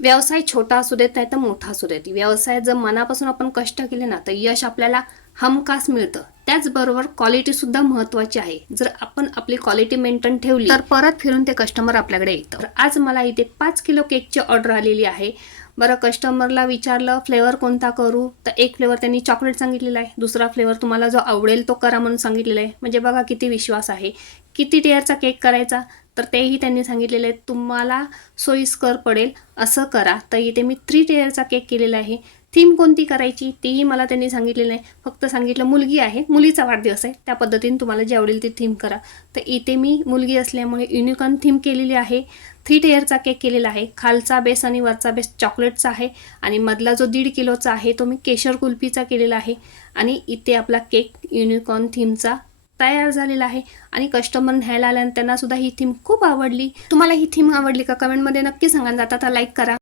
व्यवसाय छोटा असू देत नाही तर मोठा असू देत, व्यवसायात जर मनापासून आपण कष्ट केले ना तर यश आपल्याला हमखास मिळतं. त्याचबरोबर क्वालिटी सुद्धा महत्त्वाची आहे. जर आपण आपली क्वालिटी मेंटेन ठेवली तर परत फिरून ते कस्टमर आपल्याकडे येतं. आज मला इथे 5 किलो केकची ऑर्डर आलेली आहे. बरं, कस्टमरला विचारलं फ्लेवर कोणता करू, तर एक फ्लेवर त्यांनी चॉकलेट सांगितलेला आहे, दुसरा फ्लेवर तुम्हाला जो आवडेल तो करा म्हणून सांगितलेला आहे. म्हणजे बघा किती विश्वास आहे. किती टेअरचा केक करायचा तर तेही त्यांनी सांगितलेलं आहे, तुम्हाला सोयीस्कर पडेल असं करा. तर इथे मी 3 टेअरचा केक केलेला आहे. थीम कोणती करायची तेही मला त्यांनी सांगितलेलं नाही, फक्त सांगितलं मुलगी आहे, मुलीचा वाढदिवस आहे, त्या पद्धतीने तुम्हाला जे आवडेल ती थीम करा. तर इथे मी मुलगी असल्यामुळे युनिकॉर्न थीम केलेली आहे. 3 टेअरचा केक केलेला आहे. खालचा बेस आणि वरचा बेस चॉकलेटचा आहे आणि मधला जो 1.5 किलोचा आहे तो मी केशर कुल्फीचा केलेला आहे. आणि इथे आपला केक युनिकॉर्न थीमचा तयार झालेला आहे. आणि कस्टमर न्यायला आल्यानंतर त्यांना सुद्धा ही थीम खूप आवडली. तुम्हाला ही थीम आवडली का कमेंटमध्ये नक्की सांगा. जाता तर लाईक करा.